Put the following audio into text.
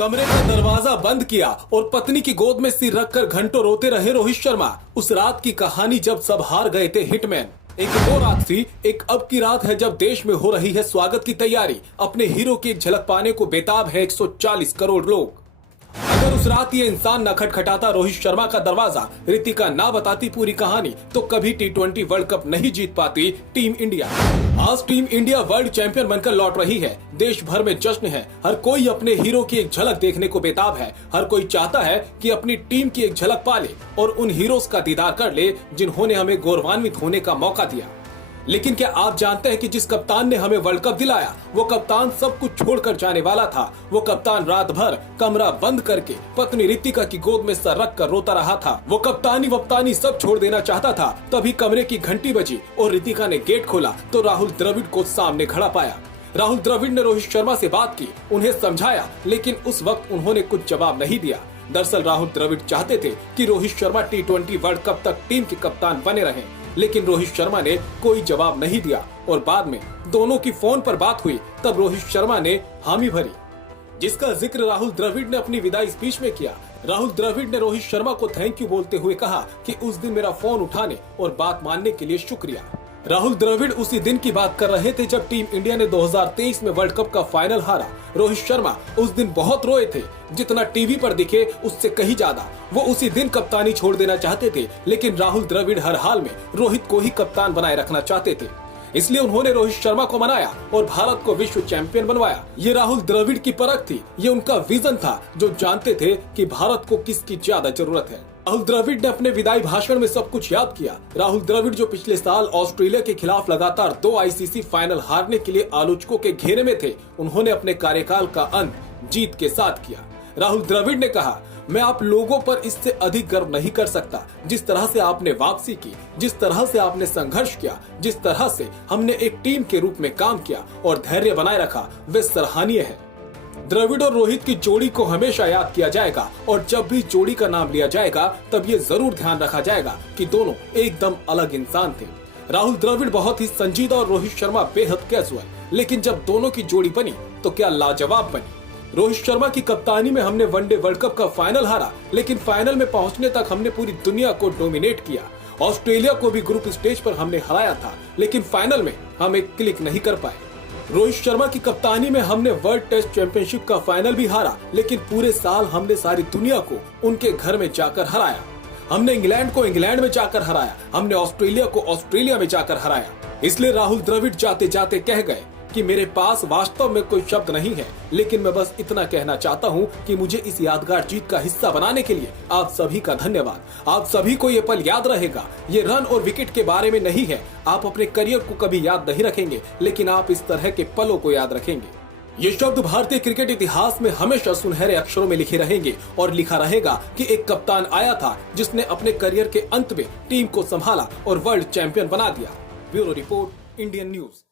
कमरे का दरवाजा बंद किया और पत्नी की गोद में सिर रखकर घंटों रोते रहे रोहित शर्मा। उस रात की कहानी जब सब हार गए थे हिटमैन। एक वो रात थी, एक अब की रात है जब देश में हो रही है स्वागत की तैयारी। अपने हीरो की एक झलक पाने को बेताब है 140 करोड़ लोग। अगर उस रात ये इंसान न खटखटाता रोहित शर्मा का दरवाजा, रितिका ना बताती पूरी कहानी, तो कभी T20 वर्ल्ड कप नहीं जीत पाती टीम इंडिया। आज टीम इंडिया वर्ल्ड चैंपियन बनकर लौट रही है। देश भर में जश्न है। हर कोई अपने हीरो की एक झलक देखने को बेताब है। हर कोई चाहता है कि अपनी टीम की एक झलक पाले और उन हीरोज का दीदार कर ले जिन्होंने हमें गौरवान्वित होने का मौका दिया। लेकिन क्या आप जानते हैं कि जिस कप्तान ने हमें वर्ल्ड कप दिलाया, वो कप्तान सब कुछ छोड़कर जाने वाला था। वो कप्तान रात भर कमरा बंद करके पत्नी रितिका की गोद में सर रख कर रोता रहा था। वो कप्तानी वप्तानी सब छोड़ देना चाहता था। तभी कमरे की घंटी बजी और रितिका ने गेट खोला तो राहुल द्रविड़ को सामने खड़ा पाया। राहुल द्रविड़ ने रोहित शर्मा से बात की, उन्हें समझाया, लेकिन उस वक्त उन्होंने कुछ जवाब नहीं दिया। दरअसल राहुल द्रविड़ चाहते थे कि Rohit Sharma T20 world cup तक टीम के कप्तान बने रहें, लेकिन रोहित शर्मा ने कोई जवाब नहीं दिया और बाद में दोनों की फोन पर बात हुई तब रोहित शर्मा ने हामी भरी, जिसका जिक्र राहुल द्रविड़ ने अपनी विदाई स्पीच में किया। राहुल द्रविड़ ने रोहित शर्मा को थैंक यू बोलते हुए कहा कि उस दिन मेरा फोन उठाने और बात मानने के लिए शुक्रिया। राहुल द्रविड़ उसी दिन की बात कर रहे थे जब टीम इंडिया ने 2023 में वर्ल्ड कप का फाइनल हारा। रोहित शर्मा उस दिन बहुत रोए थे, जितना टीवी पर दिखे उससे कहीं ज्यादा। वो उसी दिन कप्तानी छोड़ देना चाहते थे, लेकिन राहुल द्रविड़ हर हाल में रोहित को ही कप्तान बनाए रखना चाहते थे। इसलिए उन्होंने रोहित शर्मा को मनाया और भारत को विश्व चैंपियन बनवाया। ये राहुल द्रविड़ की परख थी, ये उनका विजन था, जो जानते थे कि भारत को किसकी ज्यादा जरूरत है। राहुल द्रविड़ ने अपने विदाई भाषण में सब कुछ याद किया। राहुल द्रविड़ जो पिछले साल ऑस्ट्रेलिया के खिलाफ लगातार 2 ICC फाइनल हारने के लिए आलोचकों के घेरे में थे, उन्होंने अपने कार्यकाल का अंत जीत के साथ किया। राहुल द्रविड़ ने कहा, मैं आप लोगों पर इससे अधिक गर्व नहीं कर सकता। जिस तरह से आपने वापसी की, जिस तरह से आपने संघर्ष किया, जिस तरह से हमने एक टीम के रूप में काम किया और धैर्य बनाए रखा, वे सराहनीय है। द्रविड़ और रोहित की जोड़ी को हमेशा याद किया जाएगा और जब भी जोड़ी का नाम लिया जाएगा तब ये जरूर ध्यान रखा जाएगा कि दोनों एकदम अलग इंसान थे। राहुल द्रविड़ बहुत ही संजीदा और रोहित शर्मा बेहद कैजुअल, लेकिन जब दोनों की जोड़ी बनी तो क्या लाजवाब बनी। रोहित शर्मा की कप्तानी में हमने वनडे वर्ल्ड कप का फाइनल हारा, लेकिन फाइनल में पहुंचने तक हमने पूरी दुनिया को डोमिनेट किया। ऑस्ट्रेलिया को भी ग्रुप स्टेज पर हमने हराया था, लेकिन फाइनल में हम एक क्लिक नहीं कर पाए। रोहित शर्मा की कप्तानी में हमने वर्ल्ड टेस्ट चैंपियनशिप का फाइनल भी हारा, लेकिन पूरे साल हमने सारी दुनिया को उनके घर में जाकर हराया। हमने इंग्लैंड को इंग्लैंड में जाकर हराया, हमने ऑस्ट्रेलिया को ऑस्ट्रेलिया में जाकर हराया। इसलिए राहुल द्रविड़ जाते जाते कह गए कि मेरे पास वास्तव में कोई शब्द नहीं है, लेकिन मैं बस इतना कहना चाहता हूं कि मुझे इस यादगार जीत का हिस्सा बनाने के लिए आप सभी का धन्यवाद। आप सभी को ये पल याद रहेगा। ये रन और विकेट के बारे में नहीं है। आप अपने करियर को कभी याद नहीं रखेंगे, लेकिन आप इस तरह के पलों को याद रखेंगे। ये शब्द भारतीय क्रिकेट इतिहास में हमेशा सुनहरे अक्षरों में लिखे रहेंगे और लिखा रहेगा कि एक कप्तान आया था जिसने अपने करियर के अंत में टीम को संभाला और वर्ल्ड चैंपियन बना दिया। Bureau report, Indian news.